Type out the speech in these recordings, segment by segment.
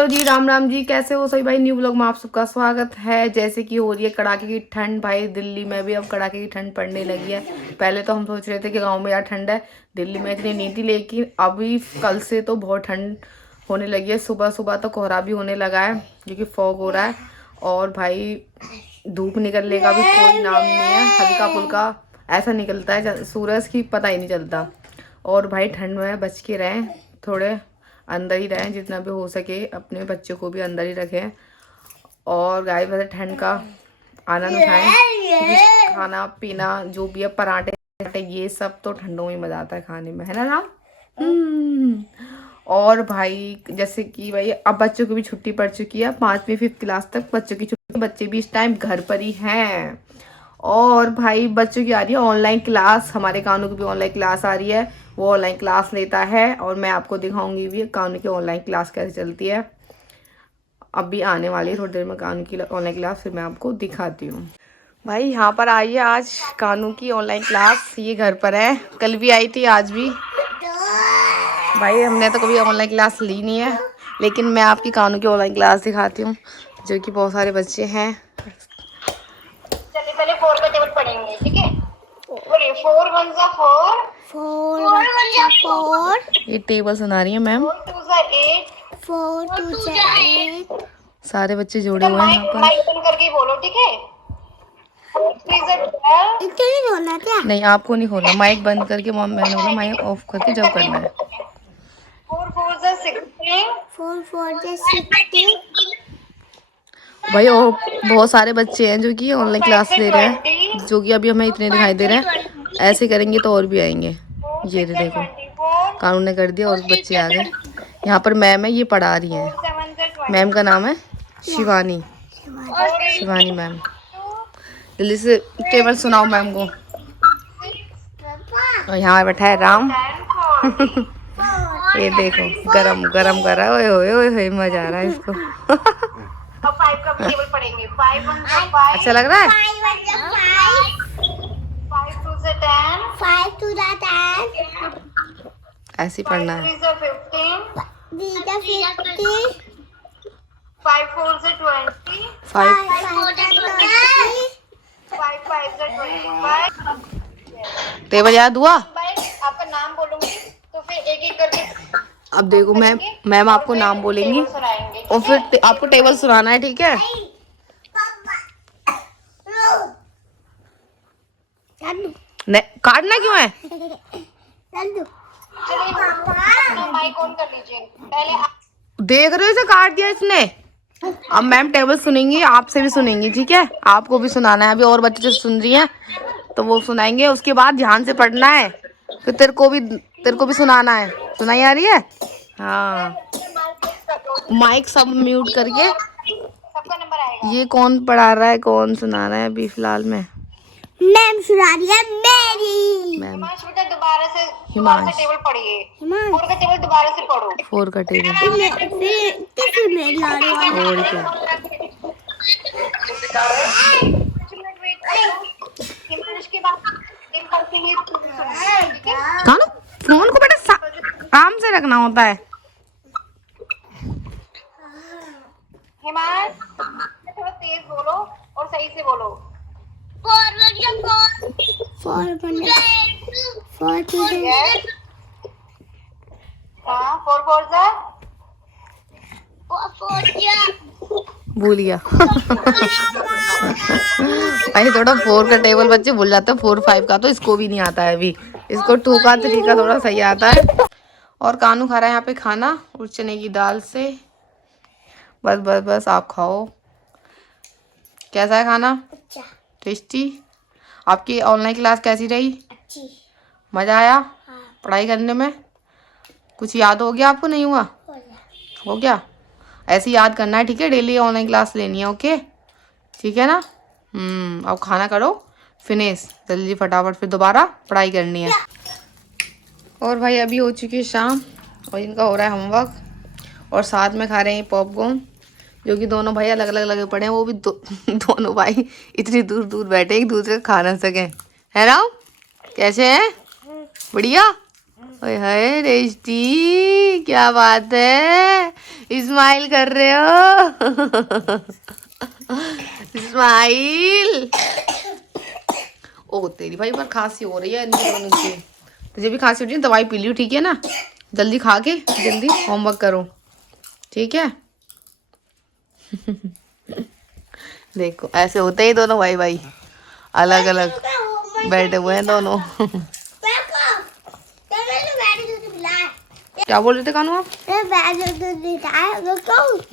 तो जी राम राम जी, कैसे हो सभी भाई। न्यू ब्लॉग में आप सबका स्वागत है। जैसे कि हो रही है कड़ाके की ठंड भाई, दिल्ली में भी अब कड़ाके की ठंड पड़ने लगी है। पहले तो हम सोच रहे थे कि गांव में यार ठंड है, दिल्ली में इतनी नहीं थी, लेकिन अभी कल से तो बहुत ठंड होने लगी है। सुबह सुबह तो कोहरा भी होने लगा है, जो कि फॉग हो रहा है। और भाई धूप निकलने का भी कोई नाम नहीं है, हल्का फुल्का ऐसा निकलता है सूरज की, पता ही नहीं चलता। और भाई ठंड में बच के रहें, थोड़े अंदर ही रहें, जितना भी हो सके अपने बच्चों को भी अंदर ही रखें। और गाय वैसे ठंड का आनंद उठाएं, क्योंकि खाना पीना जो भी है, पराठे ये सब तो ठंडों में मजा आता है खाने में, है ना राम। और भाई जैसे कि भाई अब बच्चों की भी छुट्टी पड़ चुकी है, 5वीं 5th क्लास तक बच्चों की छुट्टी, बच्चे भी इस टाइम घर पर ही हैं। और भाई बच्चों की आ रही है ऑनलाइन क्लास, हमारे कानू की भी ऑनलाइन क्लास आ रही है, वो ऑनलाइन क्लास लेता है। और मैं आपको दिखाऊंगी भी कानू की ऑनलाइन क्लास कैसे चलती है। अभी आने वाली है थोड़ी देर में कानू की ऑनलाइन क्लास, फिर मैं आपको दिखाती हूँ। भाई यहाँ पर आई है आज कानू की ऑनलाइन क्लास, ये घर पर है, कल भी आई थी आज भी। भाई हमने तो कभी ऑनलाइन क्लास ली नहीं है, लेकिन मैं आपकी कानू की ऑनलाइन क्लास दिखाती हूँ, जो कि बहुत सारे बच्चे हैं। चलिए पहले 4 का टेबल पढ़ेंगे, ठीक है। बोलिए 4 1 जा 4, 4 1 जा 4, ये टेबल सुना रही है मैम। 4 2 जा 8, 4 2 जा 8। सारे बच्चे जोड़े हुए हैं यहाँ पर। माइक बंद करके ही बोलो, ठीक है। 4 3 जा 12, इतना नहीं बोलना क्या? नहीं आपको नहीं खोलना, माइक बंद करके मैंने बोला माइक ऑफ करके जब करना है। 4 4 जा 16, 4 4 जा 16। भाई और बहुत सारे बच्चे हैं जो कि ऑनलाइन क्लास ले रहे हैं, जो कि अभी हमें इतने दिखाई दे रहे हैं। ऐसे करेंगे तो और भी आएंगे। ये देखो कानून ने कर दिया और बच्चे आ गए। यहाँ पर मैम है, ये पढ़ा रही हैं। मैम का नाम है शिवानी, शिवानी मैम। जल्दी से टेबल सुनाओ मैम को। और यहाँ बैठा है राम। ये देखो गरम गरम कर रहा है, ओए ओए ओए मजा आ रहा है इसको। अब 5 का भी टेबल पढ़ेंगे। 5 1 जा 5, अच्छा लग रहा है। 5 1 जा 5, 5 2 जा 10, 5 2 जा 10। ऐसे ही पढ़ना है। 3 जा 15, 3 जा 15। 5 4 जा 20, 5 4 जा 20, 5 5 जा 25। टेबल याद हुआ। भाई आपका नाम बोलूंगी तो फिर एक एक करके अब देखो मैम आपको नाम बोलेंगी और फिर आपको टेबल सुनाना है, ठीक है। नहीं काटना क्यों है। माइक ऑन कर लीजिए पहले। देख रहे हो इसे काट दिया इसने। अब मैम टेबल सुनेंगी, आपसे भी सुनेंगी, ठीक है। आपको भी सुनाना है, अभी और बच्चे जो सुन रही हैं तो वो सुनाएंगे, उसके बाद ध्यान से पढ़ना है। फिर तेरे को भी सुनाना है। सुनाई आ रही है। हाँ माइक सब म्यूट करके। सबका नंबर आएगा। ये कौन पढ़ा रहा है, कौन सुना रहा है अभी फिलहाल में। मैम सुना रही है मेरी। मैम हिमांश बेटा दोबारा से हिमांश टेबल पढ़िए। 4 का टेबल दोबारा से पढ़ो। 4 का टेबल। और क्या। हिमांश के बाद दिन भर के लिए ठीक है। कानू फोन को बेटा आराम से रखना होता है। हिमांश थोड़ा तेज बोलो और सही से बोलो। 4 1 जा 4, 4 1 जा 4 2 जा। हाँ 4 4 जा 4 जा। भूल गया। अरे थोड़ा 4 का टेबल बच्चे भूल जाते हैं, 4 5 का तो इसको भी नहीं आता है अभी। इसको 2 का 3 का थोड़ा सही आता है। और कानू खा रहा है यहाँ पे खाना और चने की दाल से। बस बस बस आप खाओ। कैसा है खाना। अच्छा टेस्टी। आपकी ऑनलाइन क्लास कैसी रही। अच्छी। मजा आया। हाँ। पढ़ाई करने में कुछ याद हो गया आपको, नहीं हुआ। हो गया। ऐसे याद करना है, ठीक है। डेली ऑनलाइन क्लास लेनी है, ओके ठीक है ना। अब खाना करो फिनिश जल्दी फटाफट, फिर दोबारा पढ़ाई करनी है। और भाई अभी हो चुकी है शाम और इनका हो रहा है होमवर्क, और साथ में खा रहे हैं पॉपकॉर्न, जो कि दोनों भाई अलग अलग लगे पड़े हैं। वो भी दोनों भाई इतनी दूर दूर बैठे एक दूसरे को खा ना सके, है ना। कैसे हैं। बढ़िया। ओए हाय रेस्टी, क्या बात है, स्माइल कर रहे हो। स्माइल। ओ तेरी भाई पर खांसी हो रही है इनकी दोनों की। तुझे भी खांसी हो रही है, दवाई पी लियो ठीक है ना। जल्दी खा के जल्दी होमवर्क करो ठीक है। देखो ऐसे होते ही दोनों भाई भाई, अलग अलग बैठे हुए हैं दोनों। क्या बोल रहे थे कानू आप?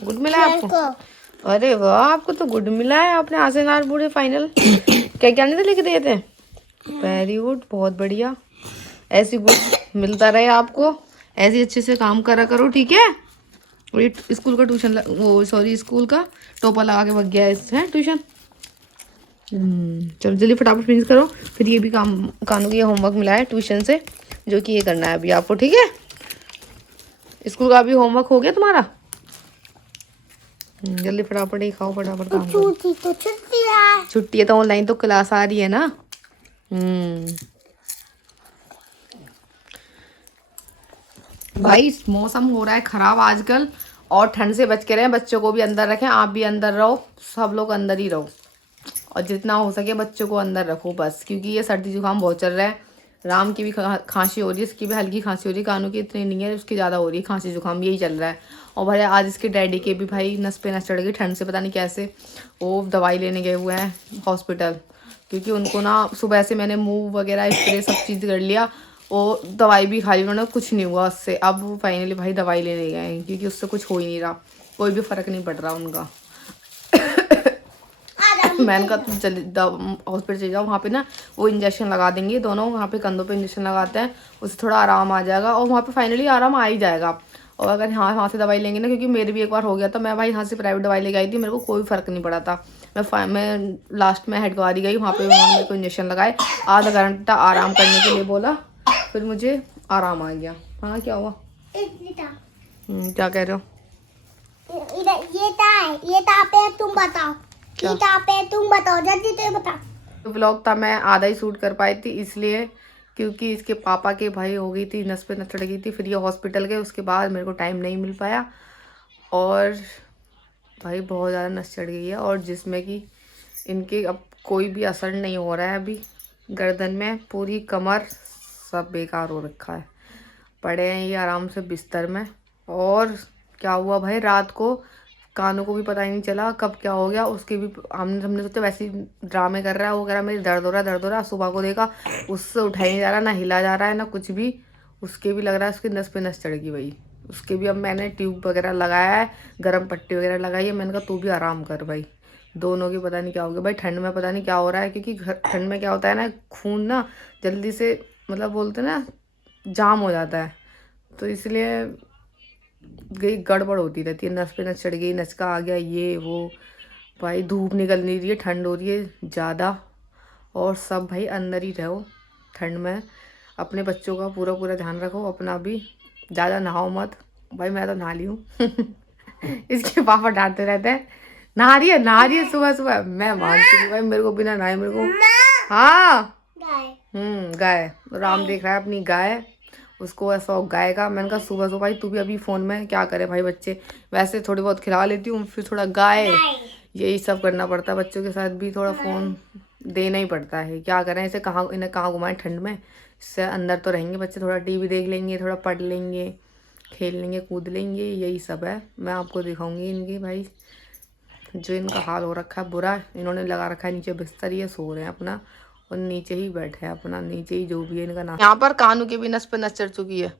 गुड मिला है आपको? अरे वाह, आपको तो गुड मिला है, आपने आसेनार पूरे फाइनल। क्या क्या नहीं लिख दिए थे? वेरी गुड, बहुत बढ़िया। ऐसी गुड मिलता रहे आपको, ऐसे अच्छे से काम करा करो ठीक है। और ये स्कूल का ट्यूशन वो सॉरी स्कूल का टोपा लगा के भग गया है ट्यूशन। चलो जल्दी फटाफट फिनिश करो, फिर ये भी काम कानू की होमवर्क मिला है ट्यूशन से, जो कि ये करना है अभी आपको ठीक है। स्कूल का भी होमवर्क हो गया तुम्हारा? जल्दी फटाफट ही खाओ, फटाफट काम करो। छुट्टी है तो ऑनलाइन तो क्लास आ रही है ना। भाई मौसम हो रहा है खराब आजकल, और ठंड से बच के रहें, बच्चों को भी अंदर रखें, आप भी अंदर रहो, सब लोग अंदर ही रहो, और जितना हो सके बच्चों को अंदर रखो बस, क्योंकि ये सर्दी जुकाम बहुत चल रहा है। राम की भी खांसी हो रही है, इसकी भी हल्की खांसी हो रही है, कानू की इतनी नहीं है, उसकी ज़्यादा हो रही है खांसी जुकाम, यही चल रहा है। और भाई आज इसके डैडी के भी भाई नस पे नस चढ़ गई ठंड से, पता नहीं कैसे, वो दवाई लेने गए हुए हैं हॉस्पिटल, क्योंकि उनको ना सुबह से मैंने मुँह वगैरह स्प्रे सब चीज़ कर लिया, वो दवाई भी खा ली उन्होंने, कुछ नहीं हुआ उससे। अब वो फाइनली भाई दवाई लेने गए हैं, क्योंकि उससे कुछ हो ही नहीं रहा, कोई भी फ़र्क नहीं पड़ रहा उनका। मैंने कहा तुम जल्दी हॉस्पिटल चले जाओ, वहाँ पे ना वो इंजेक्शन लगा देंगे दोनों, वहाँ पे कंधों पे इंजेक्शन लगाते हैं, उससे थोड़ा आराम आ जाएगा, और वहाँ पे फाइनली आराम आ ही जाएगा। और अगर वहाँ से दवाई लेंगे ना, क्योंकि मेरे भी एक बार हो गया था, मैं भाई यहाँ से प्राइवेट दवाई लेके आई थी, मेरे को कोई फ़र्क नहीं पड़ा था। मैं लास्ट में हेडक्वारी गई, वहाँ पे उन्होंने मेरे को इंजेक्शन लगाए, आधा घंटा आराम करने के लिए बोला, फिर मुझे आराम आ गया। हाँ क्या हुआ? क्या कह रहे हो? ये तुम बताओ, तुम बताओ जल्दी, तो बताओ। व्लॉग था मैं आधा ही शूट कर पाई थी, इसलिए क्योंकि इसके पापा के भाई हो गई थी, नस पे नस चढ़ गई थी, फिर ये हॉस्पिटल गए, उसके बाद मेरे को टाइम नहीं मिल पाया, और भाई बहुत ज़्यादा नस चढ़ गई है, और जिसमें कि इनके अब कोई भी असर नहीं हो रहा है, अभी गर्दन में पूरी कमर सब बेकार हो रखा है, पड़े हैं ये आराम से बिस्तर में। और क्या हुआ भाई, रात को कानों को भी पता ही नहीं चला कब क्या हो गया, उसके भी हमने सोचा वैसे ही ड्रामे कर रहा है, वो कह रहा मेरी दर्द हो रहा है। सुबह को देखा उससे उठा ही नहीं जा रहा, ना हिला जा रहा है ना कुछ भी, उसके भी लग रहा है उसकी नस पे नस चढ़ गई भाई उसके भी। अब मैंने ट्यूब वगैरह लगाया है, गर्म पट्टी वगैरह लगाई है, मैंने कहा तू भी आराम कर भाई, दोनों की पता नहीं क्या हो गया भाई, ठंड में पता नहीं क्या हो रहा है, क्योंकि ठंड में क्या होता है ना, खून ना जल्दी से मतलब बोलते ना जाम हो जाता है, तो इसलिए गई गड़बड़ होती रहती है, नस पे नस चढ़ गई, नस का आ गया ये वो। भाई धूप निकल नहीं रही है, ठंड हो रही है ज़्यादा, और सब भाई अंदर ही रहो ठंड में, अपने बच्चों का पूरा पूरा ध्यान रखो, अपना भी ज़्यादा नहाओ मत। भाई मैं तो नहा ली हूँ। इसके पापा डांटते रहते हैं नहा रही है सुबह सुबह, मैं मानती हूँ भाई, मेरे को बिना नहाए मेरे को। हाँ गाय, राम देख रहा है अपनी गाय, उसको ऐसा शौक गाय का। मैंने कहा सुबह सुबह भाई तू भी अभी फ़ोन में क्या करे भाई, बच्चे वैसे थोड़ी बहुत खिला लेती हूँ, फिर थोड़ा गाय, यही सब करना पड़ता है, बच्चों के साथ भी थोड़ा फ़ोन देना ही पड़ता है, क्या करें इसे, इन्हें कहाँ घुमाएं ठंड में, इससे अंदर तो रहेंगे बच्चे, थोड़ा टीवी देख लेंगे, थोड़ा पढ़ लेंगे, खेल लेंगे, कूद लेंगे, यही सब है। मैं आपको दिखाऊंगी इनके भाई जो इनका हाल हो रखा है बुरा, इन्होंने लगा रखा है नीचे बिस्तर, ये सो रहे हैं अपना, और नीचे ही बैठे हैं अपना, नीचे ही जो भी है इनका नाम। यहाँ पर कानू की भी नस पे नस चढ़ चुकी है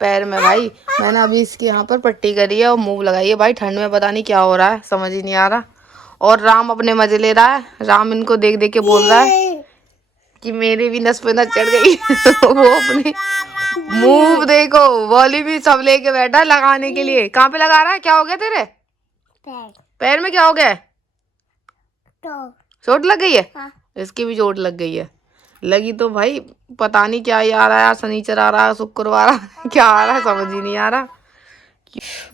पैर में भाई, मैंने अभी इसके यहाँ पर पट्टी करी है और मूव लगाई है, भाई ठंड में पता नहीं क्या हो रहा है, समझ ही नहीं आ रहा। और राम अपने मजे ले रहा है, राम इनको देख देख के बोल रहा है कि मेरी भी नस पे नस चढ़ गई। वो अपने मूव देखो, वॉली भी सब लेके बैठा लगाने के लिए। कहाँ पे लगा रहा है, क्या हो गया तेरे पैर में, क्या हो गया है, चोट लग गई है? हाँ। इसकी भी चोट लग गई है, लगी तो भाई पता नहीं क्या आ रहा है, शनिचर आ रहा है, शुक्रवार क्या आ रहा है समझ ही नहीं आ रहा।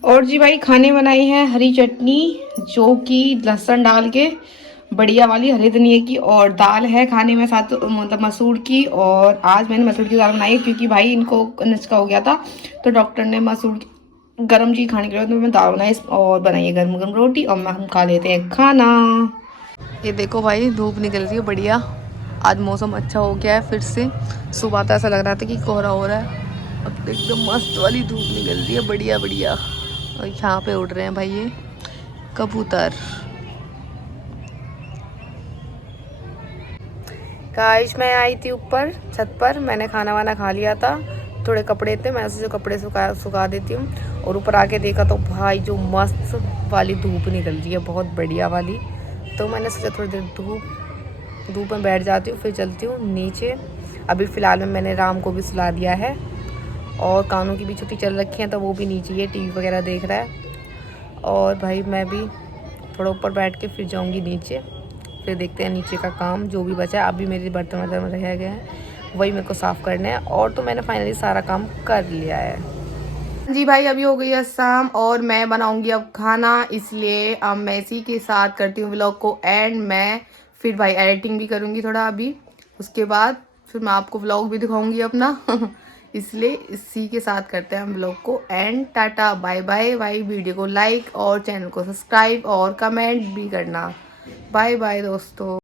और जी भाई खाने बनाई है हरी चटनी, जो कि लहसुन डाल के बढ़िया वाली हरे धनिए की, और दाल है खाने में साथ मतलब मसूर की। और आज मैंने मसूर की दाल बनाई क्योंकि भाई इनको नचका हो गया था, तो डॉक्टर ने मसूर की गर्म चीज़ खाने के लिए, तो मैं दाल बनाई और बनाई है गर्म गर्म रोटी, और हम खा लेते हैं खाना। ये देखो भाई धूप निकल रही है बढ़िया, आज मौसम अच्छा हो गया है फिर से। सुबह तो ऐसा लग रहा था कि कोहरा हो रहा है, अब तो एकदम मस्त वाली धूप निकल रही है बढ़िया बढ़िया। और यहाँ पे उड़ रहे हैं भाई ये कबूतर। गाइस मैं आई थी ऊपर छत पर, मैंने खाना वाना खा लिया था, थोड़े कपड़े थे, मैं जो कपड़े सुखा देती हूँ। और ऊपर आके देखा तो भाई जो मस्त वाली धूप निकल रही है, बहुत बढ़िया वाली। तो मैंने सोचा थोड़ी देर धूप में बैठ जाती हूँ, फिर चलती हूँ नीचे। अभी फ़िलहाल में मैंने राम को भी सुला दिया है, और कानों की भी छुट्टी चल रखी है, तो वो भी नीचे ही टीवी वगैरह देख रहा है। और भाई मैं भी थोड़ा ऊपर बैठ के फिर जाऊँगी नीचे, फिर देखते हैं नीचे का काम जो भी बचा है। अभी मेरे बर्तन वर्तन रह गए हैं, वही मेरे को साफ़ करने हैं, और तो मैंने फाइनली सारा काम कर लिया है। जी भाई अभी हो गई है शाम, और मैं बनाऊंगी अब खाना, इसलिए अब मैं इसी के साथ करती हूँ व्लॉग को एंड। मैं फिर भाई एडिटिंग भी करूँगी थोड़ा अभी, उसके बाद फिर मैं आपको व्लॉग भी दिखाऊंगी अपना इसलिए इसी के साथ करते हैं हम व्लॉग को एंड। टाटा बाय बाय भाई, वीडियो को लाइक और चैनल को सब्सक्राइब और कमेंट भी करना। बाय बाय दोस्तों।